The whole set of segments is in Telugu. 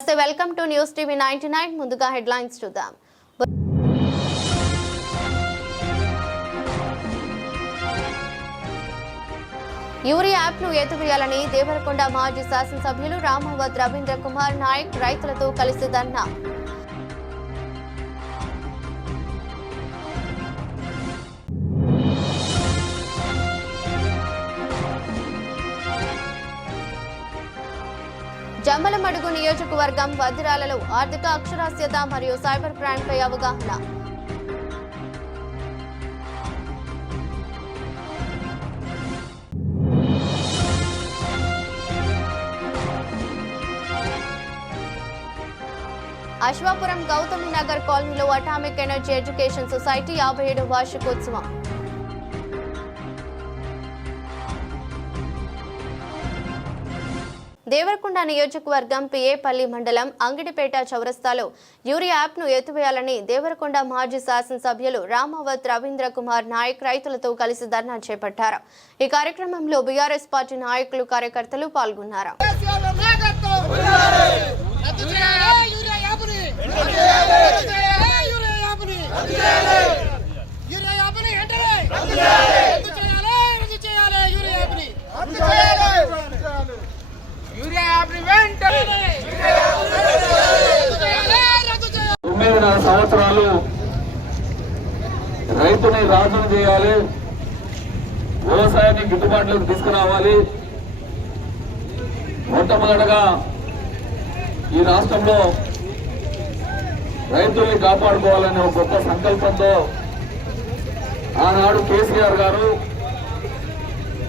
వెల్కమ్ టు న్యూస్ టీవీ 99 ముందుగా హెడ్లైన్స్ చూద్దాం. యూరియా యాప్ను ఎత్తివేయాలని దేవరకొండ మాజీ శాసనసభ్యులు రామావత్ రవీంద్ర కుమార్ నాయక్ రైతులతో కలిసి ధర్నా. జమ్మలమడుగు నియోజకవర్గం వదిరాలలో ఆర్థిక అక్షరాస్యత మరియు సైబర్ క్రైమ్ పై అవగాహన. అశ్వాపురం గౌతమి నగర్ కాలనీలో అటామిక్ ఎనర్జీ ఎడ్యుకేషన్ సొసైటీ 57వ వార్షికోత్సవం. దేవరకొండ నియోజకవర్గం పిఏపల్లి మండలం అంగిడిపేట చౌరస్తాలో యూరియా యాప్ను ఎత్తివేయాలని దేవరకొండ మాజీ శాసనసభ్యులు రామావత్ రవీంద్ర కుమార్ నాయక్ రైతులతో కలిసి ధర్నా చేపట్టారు. ఈ కార్యక్రమంలో బీఆర్ఎస్ పార్టీ నాయకులు కార్యకర్తలు పాల్గొన్నారు. సంవత్సరాలు రైతుని రాజును చేయాలి, వ్యవసాయాన్ని గిట్టుబాటులోకి తీసుకురావాలి. మొట్టమొదటగా ఈ రాష్ట్రంలో రైతుల్ని కాపాడుకోవాలనే ఒక గొప్ప సంకల్పంతో ఆనాడు కేసీఆర్ గారు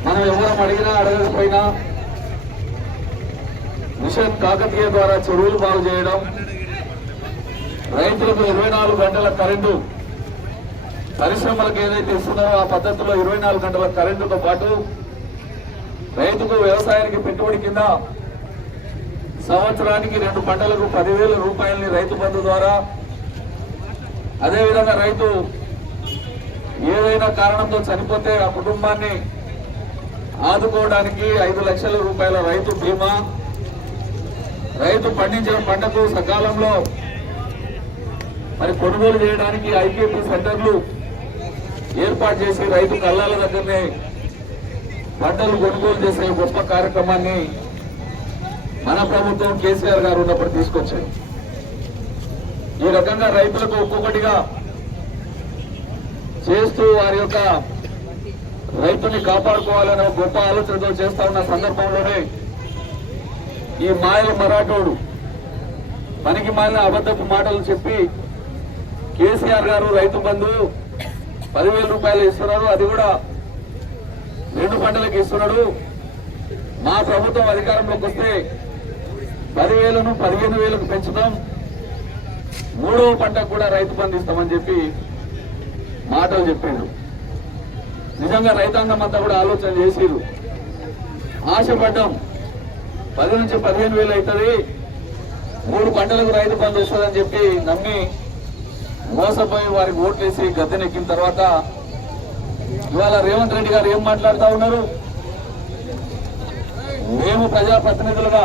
మనం ఎవరం అడిగినా అడగకపోయినా మిషన్ కాకతీయ ద్వారా చెరువులు బాగు చేయడం, రైతులకు 24 గంటల కరెంటు, పరిశ్రమలకు ఏదైతే ఇస్తున్నారో ఆ పద్ధతిలో 24 గంటల కరెంటుతో పాటు రైతుకు వ్యవసాయానికి పెట్టుబడి కింద సంవత్సరానికి 2 పంటలకు 10,000 రూపాయలని రైతు బంధు ద్వారా, అదేవిధంగా రైతు ఏదైనా కారణంతో చనిపోతే ఆ కుటుంబాన్ని ఆదుకోవడానికి 5 లక్షల రూపాయల రైతు బీమా, రైతు పండించిన పంటకు సకాలంలో మరి కొనుగోలు చేయడానికి ఐకేపీ సెంటర్లు ఏర్పాటు చేసి రైతు కళ్ళాల దగ్గరనే పంటలు కొనుగోలు చేసే గొప్ప కార్యక్రమాన్ని మన ప్రభుత్వం కేసీఆర్ గారు ఉన్నప్పుడు తీసుకొచ్చారు. ఈ రకంగా రైతులకు ఒక్కొక్కటిగా చేస్తూ వారి యొక్క రైతుని కాపాడుకోవాలనే గొప్ప ఆలోచనతో చేస్తా ఉన్న సందర్భంలోనే ఈ మాయల మరాఠోడు పనికి మాలిన అబద్ధపు మాటలు చెప్పి కేసీఆర్ గారు రైతు బంధు 10,000 రూపాయలు ఇస్తున్నారు, అది కూడా 2 పంటలకు ఇస్తున్నాడు. మా ప్రభుత్వం అధికారంలోకి వస్తే 10,000ను 15,000కు పెంచుతాం, 3వ పంటకు కూడా రైతు బంధు ఇస్తామని చెప్పి మాటలు చెప్పారు. నిజంగా రైతాంగం అంతా కూడా ఆలోచన చేసిరు. ఆశపడ్డాం 10 నుంచి 15,000 అవుతుంది, 3 పంటలకు రైతు బంధు వస్తుందని చెప్పి నమ్మి మోసపోయి వారికి ఓట్లేసి గద్దెనెక్కిన తర్వాత ఇవాళ రేవంత్ రెడ్డి గారు ఏం మాట్లాడుతూ ఉన్నారు? మేము ప్రజాప్రతినిధులుగా,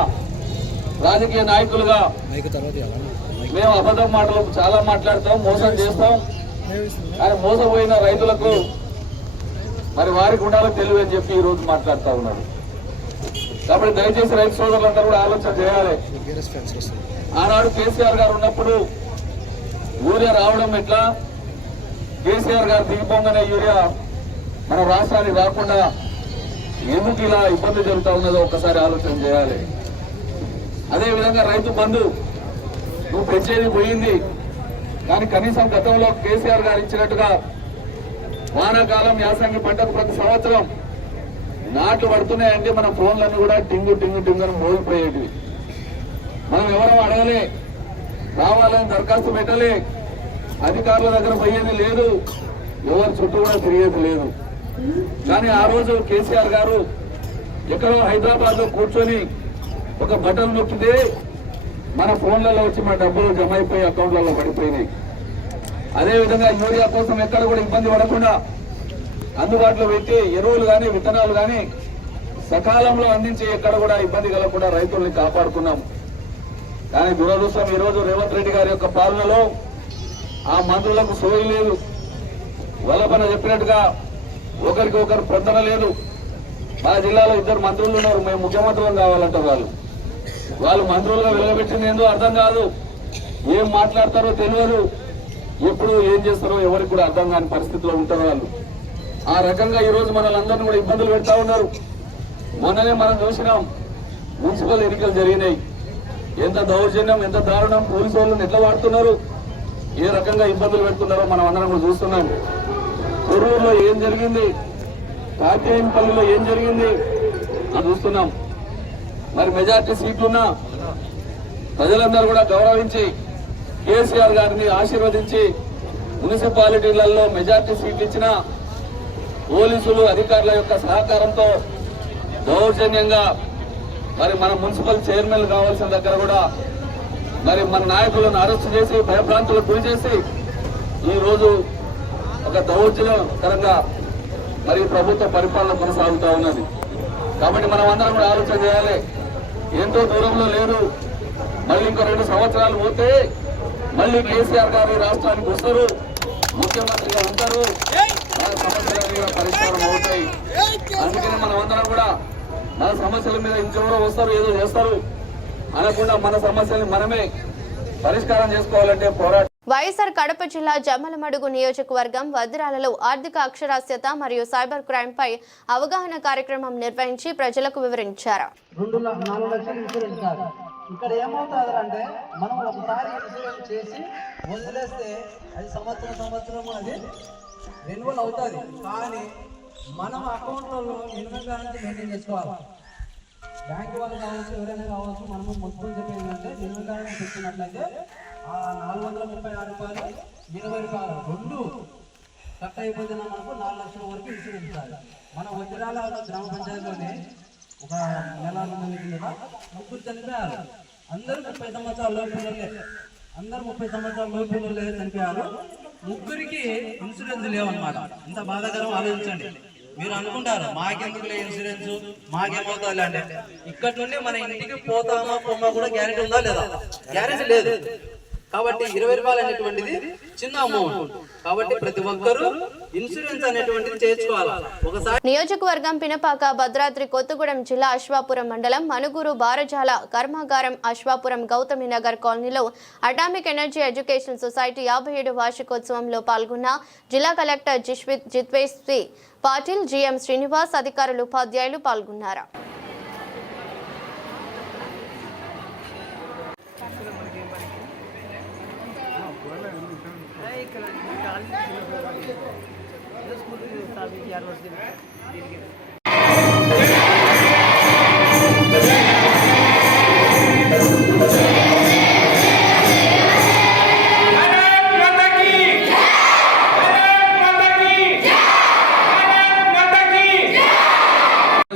రాజకీయ నాయకులుగా మేము అబద్ధం మాటలు చాలా మాట్లాడతాం, మోసం చేస్తాం, కానీ మోసపోయిన రైతులకు మరి వారికి ఉండాలో తెలివి అని చెప్పి ఈ రోజు మాట్లాడుతూ ఉన్నారు. కాబట్టి దయచేసి రైతు సోదరులందరూ కూడా ఆలోచన చేయాలి. ఆనాడు కేసీఆర్ గారు ఉన్నప్పుడు యూరియా రావడం ఎట్లా, కేసీఆర్ గారు దిగిపోగానే యూరియా మన రాష్ట్రానికి రాకుండా ఎందుకు ఇలా ఇబ్బంది జరుగుతూ ఉన్నదో ఒకసారి ఆలోచన చేయాలి. అదేవిధంగా రైతు బంధు నువ్వు పెంచేది పోయింది, కానీ కనీసం గతంలో కేసీఆర్ గారు ఇచ్చినట్టుగా వానాకాలం యాసంగి పంటకు ప్రతి సంవత్సరం నాట్లు పడుతున్నాయంటే మన ఫోన్లన్నీ కూడా టింగు టింగు టింగు అని మోగిపోయేటివి. మనం ఎవరో అడగలే, రావాలని దరఖాస్తు పెట్టలే, అధికారుల దగ్గర పోయేది లేదు, ఎవరి చుట్టూ కూడా తిరిగేది లేదు. కానీ ఆ రోజు కేసీఆర్ గారు ఎక్కడో హైదరాబాద్ లో కూర్చొని ఒక బటన్ నొక్కితే మన ఫోన్లలో వచ్చి మన డబ్బులు జమ అయిపోయి అకౌంట్లలో పడిపోయినాయి. అదేవిధంగా యూరియా కోసం ఎక్కడ కూడా ఇబ్బంది పడకుండా అందుబాటులో పెట్టి ఎరువులు కానీ విత్తనాలు కానీ సకాలంలో అందించి ఎక్కడ కూడా ఇబ్బంది కలగకుండా రైతుల్ని కాపాడుకున్నాం. కానీ దురదృష్టం ఈరోజు రేవంత్ రెడ్డి గారి యొక్క పాలనలో ఆ మంత్రులకు సోయి లేదు. వల్లపన చెప్పినట్టుగా ఒకరికి ఒకరు పొందన లేదు. మా జిల్లాలో 2 మంత్రులు ఉన్నారు, మేము ముఖ్యమంత్రులు కావాలంటారు. వాళ్ళు మంత్రులుగా వెలగబెట్టింది ఏందో అర్థం కాదు, ఏం మాట్లాడతారో తెలియదు, ఎప్పుడు ఏం చేస్తారో ఎవరికి కూడా అర్థం కాని పరిస్థితిలో ఉంటారు వాళ్ళు. ఆ రకంగా ఈరోజు మనల్ని కూడా ఇబ్బందులు పెడతా ఉన్నారు. మొన్ననే మనం చూసినాం, మున్సిపల్ ఎన్నికలు జరిగినాయి. ఎంత దౌర్జన్యం, ఎంత దారుణం, పోలీసు వాళ్ళని ఎట్లా వాడుతున్నారు, ఏ రకంగా ఇబ్బందులు పెడుతున్నారో మనం అందరం కూడా చూస్తున్నాం. కొర్రూరులో ఏం జరిగింది, కాకేయంపల్లిలో ఏం జరిగింది అని చూస్తున్నాం. మరి మెజార్టీ సీట్లున్నా ప్రజలందరూ కూడా గౌరవించి కేసీఆర్ గారిని ఆశీర్వదించి మున్సిపాలిటీలలో మెజార్టీ సీట్లు ఇచ్చిన పోలీసులు అధికారుల యొక్క సహకారంతో దౌర్జన్యంగా మరి మన మున్సిపల్ చైర్మన్ కావాల్సిన దగ్గర కూడా మరి మన నాయకులను అరెస్ట్ చేసి భయభ్రాంతులకు గురి చేసి ఈరోజు ఒక దౌర్జన్యకరంగా మరి ప్రభుత్వ పరిపాలన కొనసాగుతూ ఉన్నది. కాబట్టి మనం అందరం కూడా ఆలోచన చేయాలి. ఎంతో దూరంలో లేదు, మళ్ళీ ఇంకో 2 సంవత్సరాలు పోతే మళ్ళీ కేసీఆర్ గారు రాష్ట్రానికి వస్తారు, ముఖ్యమంత్రిగా ఉంటారు, మన సమస్యలన్నీ కూడా పరిష్కారం అవుతాయి. అందుకని మనం అందరం కూడా మన సమస్యల మీద ఇంకెవరో వస్తారు, ఏదో చేస్తారు అనకుండా మన సమస్యల్ని మనమే పరిష్కారం చేసుకోవాలంటే పోరాటం. వైఎస్ఆర్ కడప జిల్లా జమ్మలమడుగు నియోజకవర్గం వద్రాలలో ఆర్థిక అక్షరాస్యత మరియు సైబర్ క్రైమ్ పై అవగాహన కార్యక్రమం నిర్వహించి ప్రజలకు వివరించారు. 4 లక్షలు ఇన్సూరెన్స్ కాదు. ఇక్కడ ఏమవుతుందంటే మనం ఒకసారి ఇన్సూరెన్స్ చేసి వదిలేస్తే అది సంవత్సరం అది రెన్యువల్ అవుతుంది. కానీ మనం అకౌంట్లలో మినిమంగా మెయింటైన్ చేసుకోవాలి. బ్యాంక్ వాళ్ళు కావచ్చు, ఎవరైనా కావచ్చు, మనము మొత్తం చెప్పేది ఏంటంటే మినిమంగా తెచ్చినట్లయితే ఆ 436 రూపాయలు 20 రూపాయలు 2 కట్ అయిపోతున్న మనకు 4 లక్షల వరకు ఇన్సూరెన్స్ ఇవ్వాలి. మన వజ్రాల గ్రామ పంచాయతీలోనే ఒక నెల కింద 3 చనిపోయారు. అందరూ 30 సంవత్సరాల లోపులే, అందరూ 30 సంవత్సరాల లోపులే చనిపోయారు. 3కి ఇన్సూరెన్స్ లేవన్నమాట. ఇంత బాధాకరం. ఆలోచించండి. మీరు అనుకుంటారు మాకెందుకులే ఇన్సూరెన్స్, మాకేమవుతుంది అంటే ఇక్కడి నుండి మన ఇంటికి పోతామా పోమా కూడా గ్యారెంటీ ఉందా లేదా? గ్యారెంటీ లేదు. కాబట్టి 20 రూపాయలు అనేటువంటిది చిన్న అమౌంట్. కాబట్టి ప్రతి ఒక్కరూ ఇన్సూరెన్స్ అనేటువంటిది చేయించుకోవాలి. ఒకసారి నియోజకవర్గం పినపాక భద్రాద్రి కొత్తగూడెం జిల్లా అశ్వాపురం మండలం మనుగురు బారజాల కర్మాగారం అశ్వాపురం గౌతమి నగర్ కాలనీలో అటామిక్ ఎనర్జీ ఎడ్యుకేషన్ సొసైటీ 57 వార్షికోత్సవంలో పాల్గొన్న జిల్లా కలెక్టర్ జిత్వేష్ పాటిల్, జిఎం శ్రీనివాస్, అధికారులు, ఉపాధ్యాయులు పాల్గొన్నారు.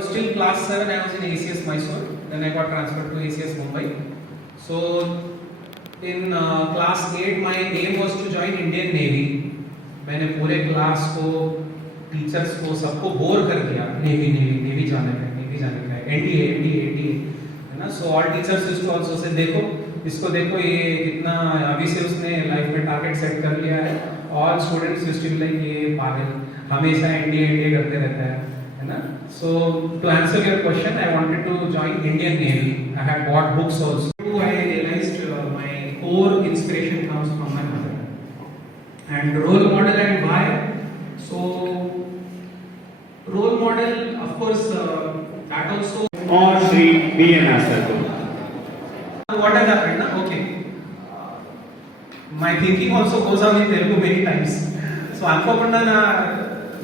Still class 7 I was in ACS Mysore, then I got transferred to ACS Mumbai. So in class 8 my aim was to join Indian Navy. मैंने पूरे क्लास को, टीचर्स को, सबको बोर कर दिया नेवी जाने का NDA है ना. So all teachers used to also से देखो इसको, देखो ये कितना अभी से उसने लाइफ में टारगेट सेट कर लिया है. All students used to be like ये पागल हमेशा NDA करते रहता है ना. So to answer your question I wanted to join Indian navy. I have bought books also. I realized my core inspiration comes from my mother. And role model and why? So role model, of course, that also. Or Shri B.N. Asar. What has happened? Na? Okay. My thinking also goes on in Telugu many times. So అనుకోకుండా నా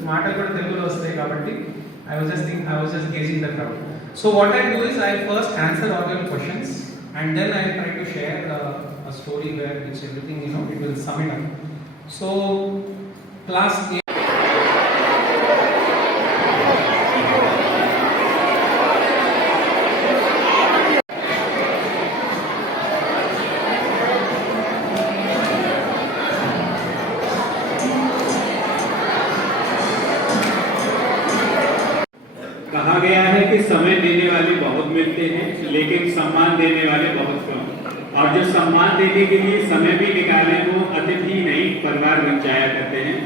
మాటలు కూడా తెలుగులో వస్తాయి కాబట్టి I was just gauging the crowd. So what I do is I first answer all your questions and then I try to share a story where which everything it will sum it up. So class 8. कहा गया है कि समय देने वाले बहुत मिलते हैं लेकिन सम्मान देने वाले बहुत कम. और और जो सम्मान देने के लिए समय भी निकाले वो अतिथि नहीं परिवार बन जाया करते हैं।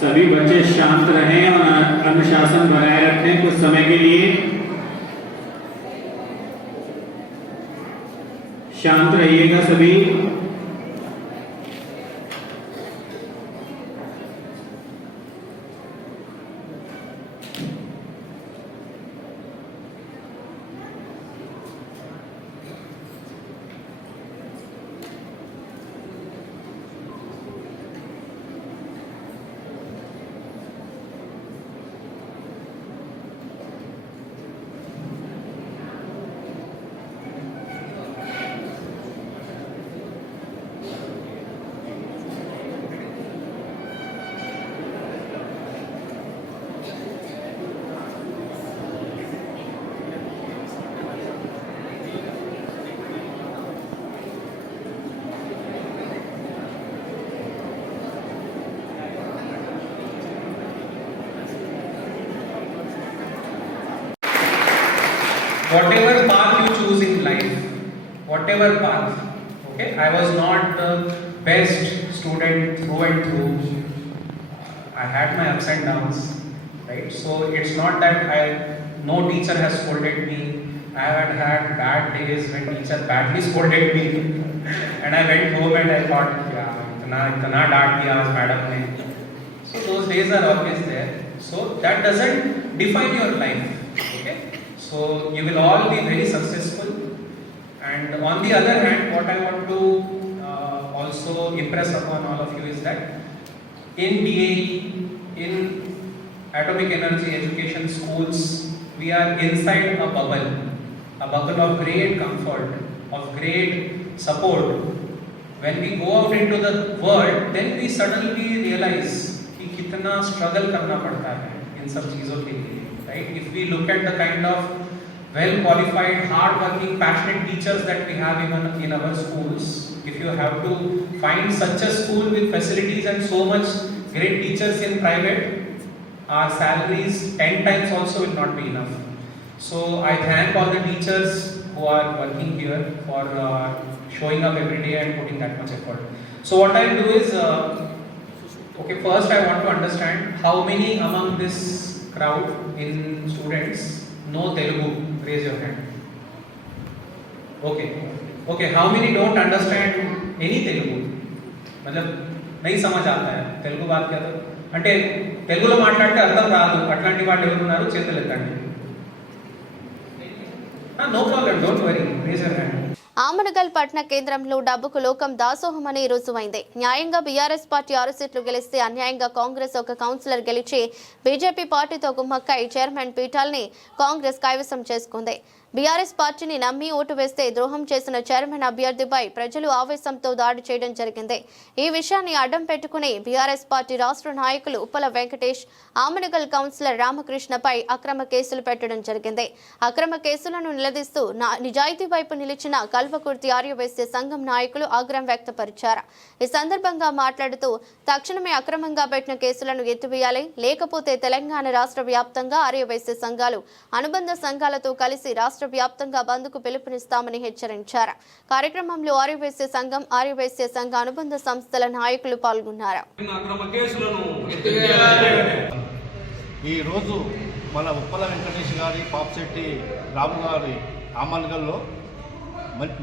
सभी बच्चे शांत रहें और अनुशासन बनाए रखें कुछ समय के लिए। शांत रहिएगा सभी। Whatever path you choose in life, whatever path, okay, I was not the best student through and through. I had my ups and downs, right? So it's not that no teacher has scolded me. I have had bad days when teacher badly scolded me, and I went home and I thought, yeah, itna डांट दिया आज मैडम ने. So those days are always there. So that doesn't define your life, okay? So you will all be very successful. And on the other hand, what I want to also impress upon all of you is that in BAE, in atomic energy education schools, we are inside a bubble of great comfort, of great support. When we go out into the world, then we suddenly realize कि कितना struggle करना पड़ता है इन सब चीज़ों के लिए. Right? If we look at the kind of well-qualified, hard-working, passionate teachers that we have even in our schools, if you have to find such a school with facilities and so much great teachers in private, our salaries 10 times also will not be enough. So I thank all the teachers who are working here for showing up every day and putting that much effort. So what I'll do is, okay, first I want to understand how many among this crowd in students know Telugu. Raise your hand. Okay. How many don't understand any Telugu? मतलब नहीं समझ आता है తెలుగు बात क्या तो అంటే తెలుగులో మాట్లాడితే అర్థం రాదు అట్లాంటి వాళ్ళు ఎవరు ఉన్నారు చేతులు ఎత్తండి. No problem, don't worry, raise your hand. Amangal పట్టణ కేంద్రంలో డబ్బుకు లోకం దాసోహమని రుజువైంది. న్యాయంగా బీఆర్ఎస్ పార్టీ 6 సీట్లు గెలిస్తే అన్యాయంగా కాంగ్రెస్ ఒక కౌన్సిలర్ గెలిచి బీజేపీ పార్టీతో గుమ్మక్కై చైర్మన్ పీఠాల్ని కాంగ్రెస్ కైవసం చేసుకుంది. బీఆర్ఎస్ పార్టీని నమ్మి ఓటు వేస్తే ద్రోహం చేసిన చైర్మన్ అభ్యర్థిపై ప్రజలు ఆవేశంతో దాడి చేయడం జరిగింది. ఈ విషయాన్ని అడ్డం పెట్టుకుని బీఆర్ఎస్ పార్టీ రాష్ట్ర నాయకులు ఉప్పల వెంకటేష్ ఆమనగల్ కౌన్సిలర్ రామకృష్ణపై అక్రమ కేసులు పెట్టడం జరిగింది. అక్రమ కేసులను నిలదీస్తూ నిజాయితీ వైపు నిలిచిన కల్వకుర్తి ఆర్యవైశ్య సంఘం నాయకులు ఆగ్రహం వ్యక్తపరిచారు. ఈ సందర్భంగా మాట్లాడుతూ తక్షణమే అక్రమంగా పెట్టిన కేసులను ఎత్తివేయాలి, లేకపోతే తెలంగాణ రాష్ట్ర వ్యాప్తంగా ఆర్యవైశ్య సంఘాలు అనుబంధ సంఘాలతో కలిసి రాష్ట్ర వ్యాప్తంగా బంద్కు పిలుపునిస్తామని హెచ్చరించారు. కార్యక్రమంలో ఆర్యవైశ్య సంఘం, ఆర్యవైశ్య సంఘ అనుబంధ సంస్థల నాయకులు పాల్గొన్నారు. ఈ రోజు మన ఉప్పల వెంకటేష్ గారి, పాప్శెట్టి రాము గారి ఆమన్గల్లో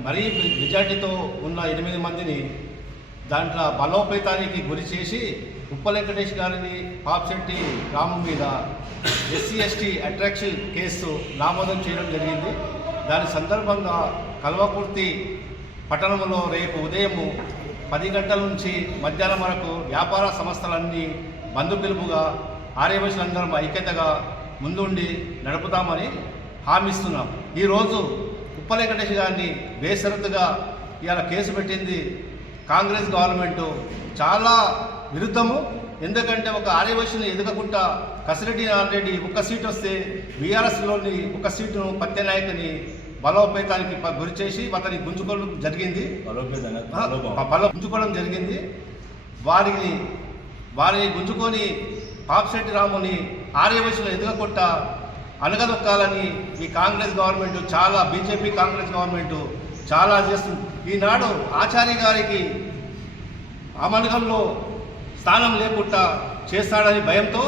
మరీ మెజార్టీతో ఉన్న 8 మందిని దాంట్లో బలోపేతానికి గురి చేసి ఉప్పల వెంకటేష్ గారిని, పాప్శెట్టి రాము మీద SC/ST అట్రాక్షన్ కేసు నామోదం చేయడం జరిగింది. దాని సందర్భంగా కల్వకుర్తి పట్టణంలో రేపు ఉదయము 10 గంటల నుంచి మధ్యాహ్నం వరకు వ్యాపార సంస్థలన్నీ బంధు పిలుపుగా ఆర్యవైశ్యులందరం ఐక్యతగా ముందుండి నడుపుతామని హామీస్తున్నాం. ఈరోజు ఉప్పల వెంకటేష్ గారిని బేషరతుగా ఇవాళ కేసు పెట్టింది కాంగ్రెస్ గవర్నమెంటు చాలా విరుద్ధము. ఎందుకంటే ఒక ఆర్యవైశ్యుని ఎదగకుండా కసిరెడ్డి ఆల్రెడ్డి ఒక సీట్ వస్తే బీఆర్ఎస్లోని ఒక సీటును ప్రత్యానాయకుని బలోపేతానికి గురి చేసి అతన్ని గుంజుకోవడం జరిగింది. గుంజుకోవడం జరిగింది. వారిని గుంజుకొని పాపిశెట్టి రాముని ఆర్యవైశ్యులు ఎదగకుండా అనగదొక్కాలని ఈ కాంగ్రెస్ గవర్నమెంట్ చాలా బీజేపీ కాంగ్రెస్ గవర్నమెంట్ చాలా చేస్తుంది. ఈనాడు ఆచార్య గారికి అమలుగంలో స్థానం లేకుండా చేస్తాడని భయంతో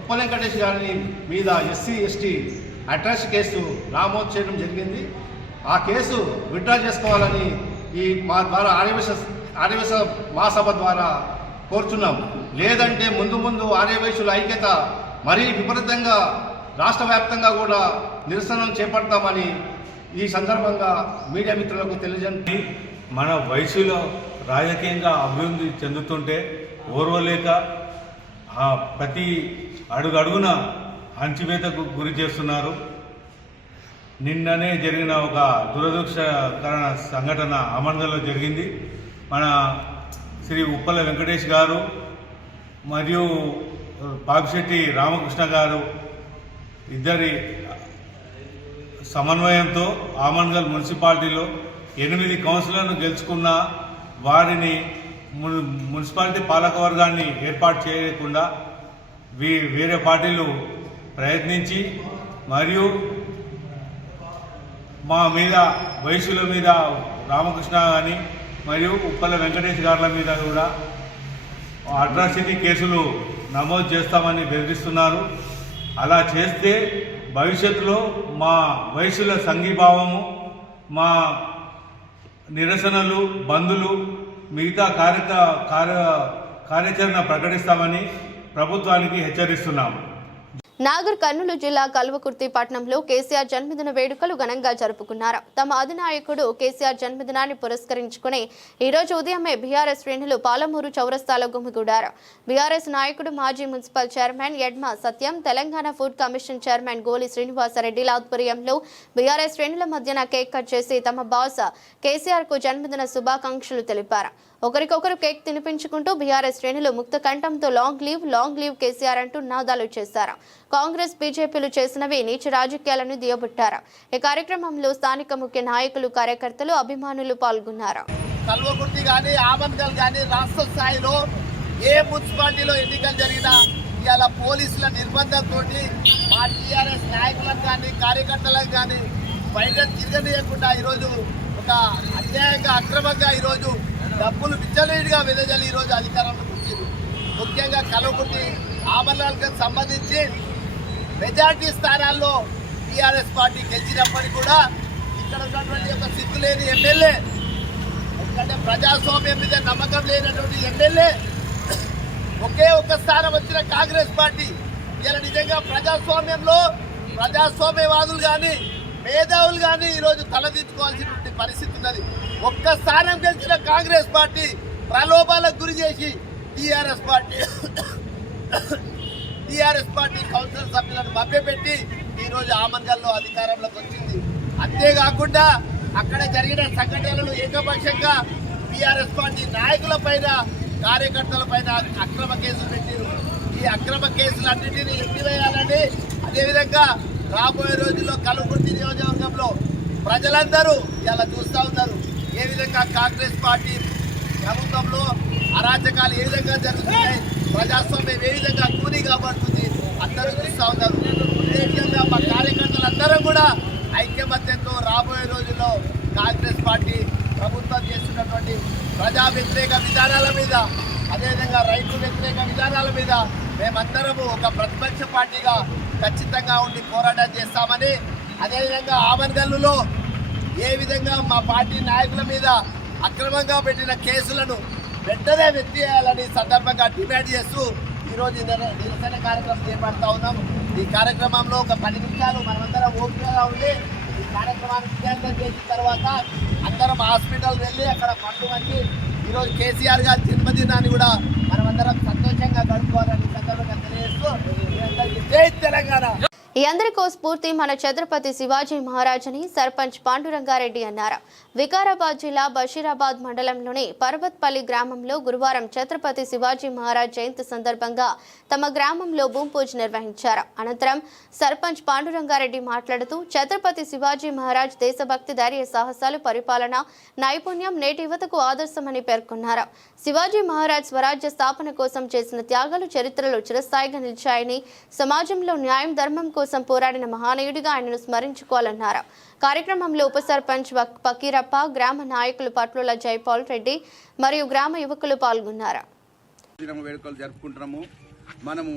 ఉప్పల వెంకటేష్ గారిని మీద ఎస్సీ ఎస్టీ అట్రాసిటీ కేసు నమోదు చేయడం జరిగింది. ఆ కేసు విత్డ్రా చేసుకోవాలని ఈ మా ద్వారా ఆర్యవైశ్య మహాసభ ద్వారా కోరుచున్నాం. లేదంటే ముందు ఆర్యవైశ్యుల ఐక్యత మరీ విపరీతంగా రాష్ట్ర వ్యాప్తంగా కూడా నిరసనలు చేపడతామని ఈ సందర్భంగా మీడియా మిత్రులకు తెలియజేయండి. మన వయసులో రాజకీయంగా అభివృద్ధి చెందుతుంటే ఓర్వలేక ప్రతి అడుగడుగున అణచివేతకు గురి చేస్తున్నారు. నిన్ననే జరిగిన ఒక దురదృష్టకర సంఘటన అమన్గల్లో జరిగింది. మన శ్రీ ఉప్పల వెంకటేష్ గారు మరియు పాపిశెట్టి రామకృష్ణ గారు ఇద్దరి సమన్వయంతో ఆమన్గల్ మున్సిపాలిటీలో 8 కౌన్సిలర్ను గెలుచుకున్న వారిని మున్సిపాలిటీ పాలకవర్గాన్ని ఏర్పాటు చేయకుండా వేరే పార్టీలు ప్రయత్నించి మరియు మా మీద వయసుల మీద రామకృష్ణ కానీ మరియు ఉప్పల వెంకటేష్ గారుల మీద కూడా అట్రాసిటీ కేసులు నమోదు చేస్తామని బెదిరిస్తున్నారు. అలా చేస్తే భవిష్యత్తులో మా వయసుల సంఘీభావము, మా నిరసనలు, బంధులు, మిగతా కార్యాచరణ ప్రకటిస్తామని ప్రభుత్వానికి హెచ్చరిస్తున్నాము. నాగర్ కర్నూలు జిల్లా కల్వకుర్తి పట్టణంలో కేసీఆర్ జన్మదిన వేడుకలు ఘనంగా జరుపుకున్నారు. తమ అధినాయకుడు కేసీఆర్ జన్మదినాన్ని పురస్కరించుకుని ఈ రోజు ఉదయమే బీఆర్ఎస్ శ్రేణులు పాలమూరు చౌరస్తాలో గుమిగూడారు. బీఆర్ఎస్ నాయకుడు మాజీ మున్సిపల్ చైర్మన్ యడ్మ సత్యం, తెలంగాణ ఫుడ్ కమిషన్ చైర్మన్ గోలి శ్రీనివాసరెడ్డిల ఆధ్వర్యంలో బీఆర్ఎస్ శ్రేణుల మధ్యన కేక్ కట్ చేసి తమ బాస్ కేసీఆర్ కు జన్మదిన శుభాకాంక్షలు తెలిపారు. ఒకరికొకరు కేక్ తినిపించుకుంటూ బీఆర్ఎస్ శ్రేణులు ముక్త కంఠంతో లాంగ్ లీవ్ కేసీఆర్ అంటూ నినాదాలు చేశారు. కాంగ్రెస్ బీజేపీలు చేసినవి నీచ రాజకీయాలను దియబుట్టారు. ఈ కార్యక్రమంలో స్థానిక ముఖ్య నాయకులు, కార్యకర్తలు, అభిమానులు పాల్గొన్నారు. కల్వకుర్తి కానీ ఆమన్గల్ కానీ రాష్ట్ర స్థాయిలో ఏ మున్సిపాలిటీలో ఎన్నికలు జరిగినా ఇవాళ పోలీసుల నిర్బంధంతో మా టీఆర్ఎస్ నాయకులకు కానీ కార్యకర్తలకు కానీ బయట తిరగనీయకుండా ఈరోజు ఒక అన్యాయంగా అక్రమంగా ఈరోజు డబ్బులు విచ్చలవిడిగా వెదజల్లి ఈరోజు అధికారంలోకి వచ్చింది. ముఖ్యంగా కల్వకుర్తి ఆమన్గల్కి సంబంధించి మెజార్టీ స్థానాల్లో టీఆర్ఎస్ పార్టీ గెలిచినప్పటికీ కూడా ఇక్కడ ఉన్నటువంటి ఒక సిగ్గులేని ఎమ్మెల్యే, ఎందుకంటే ప్రజాస్వామ్యం మీద నమ్మకం లేనటువంటి ఎమ్మెల్యే, ఒకే ఒక్క స్థానం వచ్చిన కాంగ్రెస్ పార్టీ ఇలా నిజంగా ప్రజాస్వామ్యంలో ప్రజాస్వామ్యవాదులు కానీ మేధావులు కానీ ఈరోజు తలదించుకోవాల్సినటువంటి పరిస్థితి ఉన్నది. ఒక్క స్థానం గెలిచిన కాంగ్రెస్ పార్టీ ప్రలోభాలకు గురి చేసి టీఆర్ఎస్ పార్టీ కౌన్సిల్ సభ్యులను మభ్యపెట్టి ఈరోజు ఆమన్గల్లో అధికారంలోకి వచ్చింది. అంతేకాకుండా అక్కడ జరిగిన సంఘటనలు ఏకపక్షంగా టీఆర్ఎస్ పార్టీ నాయకుల పైన, కార్యకర్తల పైన అక్రమ కేసులు పెట్టారు. ఈ అక్రమ కేసులన్నింటినీ ఎత్తివేయాలని, అదేవిధంగా రాబోయే రోజుల్లో కల్వకుర్తి నియోజకవర్గంలో ప్రజలందరూ ఇలా చూస్తూ ఉన్నారు ఏ విధంగా కాంగ్రెస్ పార్టీ ప్రభుత్వంలో అరాచకాలు ఏ విధంగా జరుగుతున్నాయి, ప్రజాస్వామ్యం ఏ విధంగా కూని కాబడుతుంది అందరూ చూస్తూ ఉన్నారు. విశేషంగా మా కార్యకర్తలందరూ కూడా ఐక్యమత్యంతో రాబోయే రోజుల్లో కాంగ్రెస్ పార్టీ ప్రభుత్వం చేస్తున్నటువంటి ప్రజా వ్యతిరేక విధానాల మీద, అదేవిధంగా రైతు వ్యతిరేక విధానాల మీద మేమందరము ఒక ప్రతిపక్ష పార్టీగా ఖచ్చితంగా ఉండి పోరాటం చేస్తామని, అదేవిధంగా ఆమన్గల్లులో ఏ విధంగా మా పార్టీ నాయకుల మీద అక్రమంగా పెట్టిన కేసులను వెంటనే ఎత్తివేయాలని సందర్భంగా డిమాండ్ చేస్తూ ఈరోజు నిరసన కార్యక్రమం చేపడతా ఉన్నాం. ఈ కార్యక్రమంలో ఒక 10 నిమిషాలు మనమందరం ఓపికగా ఉండి ఈ కార్యక్రమాన్ని విజయవంతం చేసిన తర్వాత అందరం హాస్పిటల్ వెళ్ళి అక్కడ పండు వంటి ఈరోజు కేసీఆర్ గారి జన్మదినాన్ని కూడా మనమందరం సంతోషంగా గడుపుకోవాలని సందర్భంగా తెలియజేస్తూ జై తెలంగాణ. ఈ అందరికో స్ఫూర్తి మన ఛత్రపతి శివాజీ మహారాజ్ అని సర్పంచ్ పాండురంగారెడ్డి అన్నారు. వికారాబాద్ జిల్లా బషీరాబాద్ మండలంలోని పర్వత్పల్లి గ్రామంలో గురువారం ఛత్రపతి శివాజీ మహారాజ్ జయంతి సందర్భంగా తమ గ్రామంలో భూమి పూజ నిర్వహించారు. అనంతరం సర్పంచ్ పాండురంగారెడ్డి మాట్లాడుతూ ఛత్రపతి శివాజీ మహారాజ్ దేశభక్తి, ధైర్య సాహసాలు, పరిపాలన నైపుణ్యం నేటి యువతకు ఆదర్శమని పేర్కొన్నారు. శివాజీ మహారాజ్ స్వరాజ్య స్థాపన కోసం చేసిన త్యాగాలు చరిత్రలో చిరస్థాయిగా నిలిచాయని, సమాజంలో న్యాయం, ధర్మం కోసం పోరాడిన మహానీయుడిగా ఆయనను స్మరించుకోవాలన్నారు. కార్యక్రమంలో ఉప సర్పంచ్ పకీరప్ప, గ్రామ నాయకులు పట్లుల జైపాల్ రెడ్డి మరియు గ్రామ యువకులు పాల్గొన్నారు. వేడుకలు జరుపుకుంటున్నాము. మనము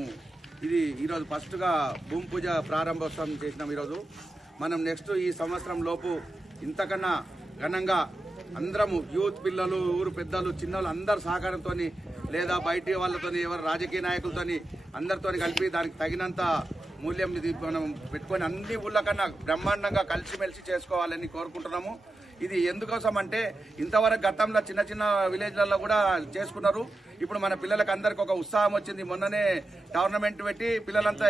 ఇది ఈరోజు ఫస్ట్గా భూమి పూజ ప్రారంభోత్సవం చేసినాం. ఈరోజు మనం నెక్స్ట్ ఈ సంవత్సరం లోపు ఇంతకన్నా ఘనంగా అందరము యూత్, పిల్లలు, ఊరు పెద్దలు, చిన్నలు అందరు సహకారంతో లేదా బయటి వాళ్ళతో, ఎవరు రాజకీయ నాయకులతో అందరితో కలిపి దానికి తగినంత మూల్యం ఇది మనం పెట్టుకొని అన్ని ఊళ్ళ కన్నా బ్రహ్మాండంగా కలిసిమెలిసి చేసుకోవాలని కోరుకుంటున్నాము. ఇది ఎందుకోసం అంటే ఇంతవరకు గతంలో చిన్న చిన్న విలేజ్లలో కూడా చేసుకున్నారు. ఇప్పుడు మన పిల్లలకు అందరికి ఒక ఉత్సాహం వచ్చింది. మొన్ననే టోర్నమెంట్ పెట్టి పిల్లలంతా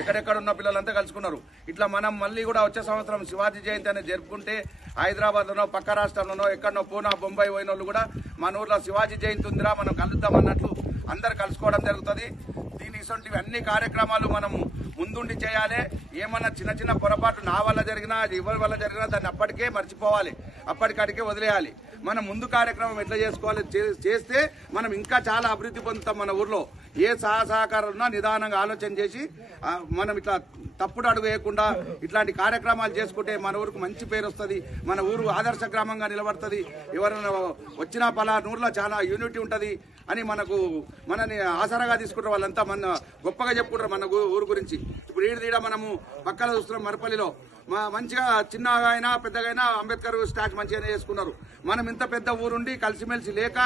ఎక్కడెక్కడ ఉన్న పిల్లలంతా కలుసుకున్నారు. ఇట్లా మనం మళ్ళీ కూడా వచ్చే సంవత్సరం శివాజీ జయంతి అనేది జరుపుకుంటే హైదరాబాద్లోనో పక్క రాష్ట్రంలోనో ఎక్కడనో పూనా, బొంబాయి పోయిన వాళ్ళు కూడా మన ఊర్లో శివాజీ జయంతి ఉందిరా మనం కలుద్దాం అన్నట్లు అందరు కలుసుకోవడం జరుగుతుంది. ఇటువంటివి అన్ని కార్యక్రమాలు మనము ముందుండి చేయాలి. ఏమన్నా చిన్న చిన్న పొరపాటు నా వల్ల జరిగినా, అది ఎవరి వల్ల జరిగినా దాన్ని అప్పటికే మర్చిపోవాలి, అప్పటికడికే వదిలేయాలి. మనం ముందు కార్యక్రమం ఎట్లా చేసుకోవాలి చేస్తే మనం ఇంకా చాలా అభివృద్ధి పొందుతాం. మన ఊర్లో ఏ సహకారున్నా నిదానంగా ఆలోచన చేసి మనం ఇట్లా తప్పుడు అడుగు వేయకుండా ఇట్లాంటి కార్యక్రమాలు చేసుకుంటే మన ఊరికి మంచి పేరు వస్తుంది. మన ఊరు ఆదర్శ గ్రామంగా నిలబడుతుంది. ఎవరైనా వచ్చినా పలానా ఊర్లో చాలా యూనిటీ ఉంటుంది అని మనని ఆసరాగా తీసుకుంటారు. వాళ్ళంతా మన గొప్పగా చెప్పుకుంటారు మన ఊరు గురించి. ఇప్పుడు ఈడ మనము పక్కన చూస్తున్నాం మరపల్లిలో మంచిగా చిన్నగా అయినా పెద్దగా అయినా అంబేద్కర్ స్టాచ్యూ మంచిగానే చేసుకున్నారు. మనం ఇంత పెద్ద ఊరుండి కలిసిమెలిసి లేక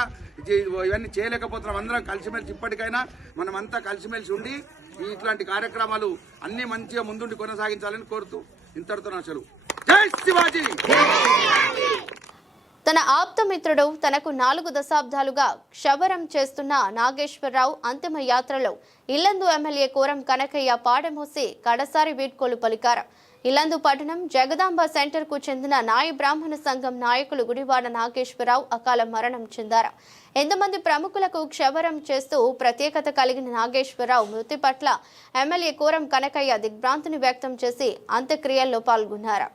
ఇవన్నీ చేయలేకపోతున్నాం. అందరం కలిసిమెలిసి ఇప్పటికైనా మనం అంతా కలిసిమెలిసి ఉండి ఇట్లాంటి కార్యక్రమాలు అన్ని మంచిగా ముందుండి కొనసాగించాలని కోరుతూ ఇంతటితో నా సెలవు. జై శివాజీ. తన ఆప్తమిత్రుడు, తనకు 4 దశాబ్దాలుగా క్షవరం చేస్తున్న నాగేశ్వరరావు అంతిమ యాత్రలో ఇల్లందు ఎమ్మెల్యే కోరం కనకయ్య పాడమోసి కడసారి వీడ్కోలు పలికారు. ఇల్లందు పట్టణం జగదాంబ సెంటర్ కు చెందిన నాయ బ్రాహ్మణ సంఘం నాయకులు గుడివాడ నాగేశ్వరరావు అకాల మరణం చెందారు. 8 మంది ప్రముఖులకు క్షవరం చేస్తూ ప్రత్యేకత కలిగిన నాగేశ్వరరావు మృతి పట్ల ఎమ్మెల్యే కోరం కనకయ్య దిగ్భ్రాంతిని వ్యక్తం చేసి అంత్యక్రియల్లో పాల్గొన్నారు.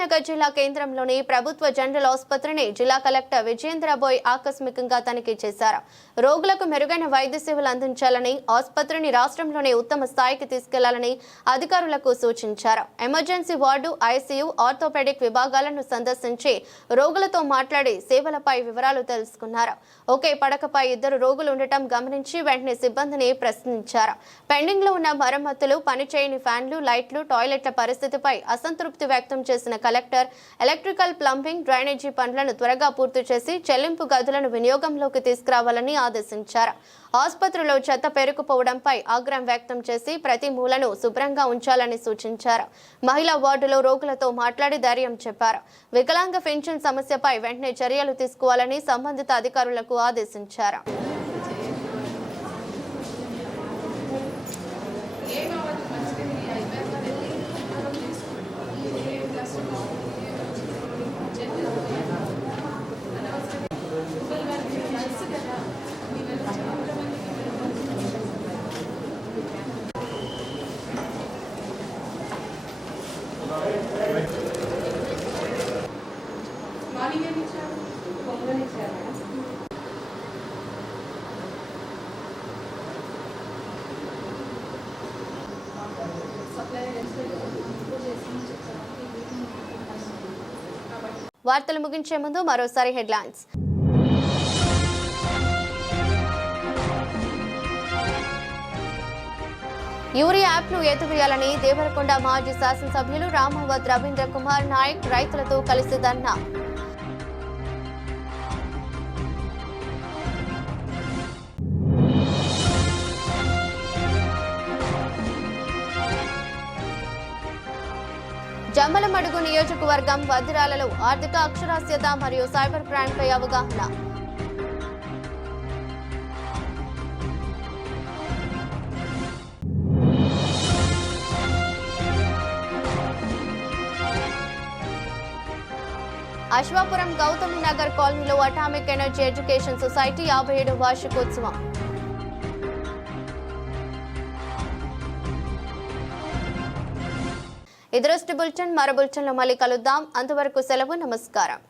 కరీంనగర్ జిల్లా కేంద్రంలోని ప్రభుత్వ జనరల్ ఆసుపత్రిని జిల్లా కలెక్టర్ విజయేంద్రబోయ్ ఆకస్మికంగా తనిఖీ చేశారు. రోగులకు మెరుగైన వైద్య సేవలు అందించాలని, ఆసుపత్రిని రాష్ట్రంలోనే ఉత్తమ స్థాయికి తీసుకెళ్లాలని అధికారులకు సూచించారు. ఎమర్జెన్సీ వార్డు, ఐసీయూ, ఆర్థోపెడిక్ విభాగాలను సందర్శించి రోగులతో మాట్లాడి సేవలపై వివరాలు తెలుసుకున్నారు. ఒకే పడకపై 2 రోగులు ఉండటం గమనించి వెంటనే సిబ్బందిని ప్రశ్నించారు. పెండింగ్ లో ఉన్న మరమ్మతులు, పనిచేయని ఫ్యాన్లు, లైట్లు, టాయిలెట్ల పరిస్థితిపై అసంతృప్తి వ్యక్తం చేసిన కలెక్టర్ ఎలక్ట్రికల్, ప్లంబింగ్, డ్రైనేజీ పనులను త్వరగా పూర్తి చేసి చెల్లింపు గదులను వినియోగంలోకి తీసుకురావాలని ఆదేశించారు. ఆసుపత్రిలో చెత్త పేరుకుపోవడంపై ఆగ్రహం వ్యక్తం చేసి ప్రతి మూలను శుభ్రంగా ఉంచాలని సూచించారు. మహిళా వార్డులో రోగులతో మాట్లాడి ధైర్యం చెప్పారు. వికలాంగ పెన్షన్ సమస్యపై వెంటనే చర్యలు తీసుకోవాలని సంబంధిత అధికారులకు ఆదేశించారు. వార్తలు ముగించే ముందు మరోసారి హెడ్లైన్స్. యూరియా యాప్ను ఎత్తివేయాలని దేవరకొండ మాజీ శాసనసభ్యులు రామవత్ రవీంద్ర కుమార్ నాయక్ రైతులతో కలిసి ధర్నా. జమ్మలమడుగు నియోజకవర్గం వదిరాలలో ఆర్థిక అక్షరాస్యత మరియు సైబర్ క్రైమ్పై అవగాహన. అశ్వాపురం గౌతమి నగర్ కాలనీలో అటామిక్ ఎనర్జీ ఎడ్యుకేషన్ సొసైటీ 57వ వార్షికోత్సవం. ఇది బులెటిన్. మరో బులెటిన్లో మళ్ళీ కలుద్దాం. అంతవరకు సెలవు. నమస్కారం.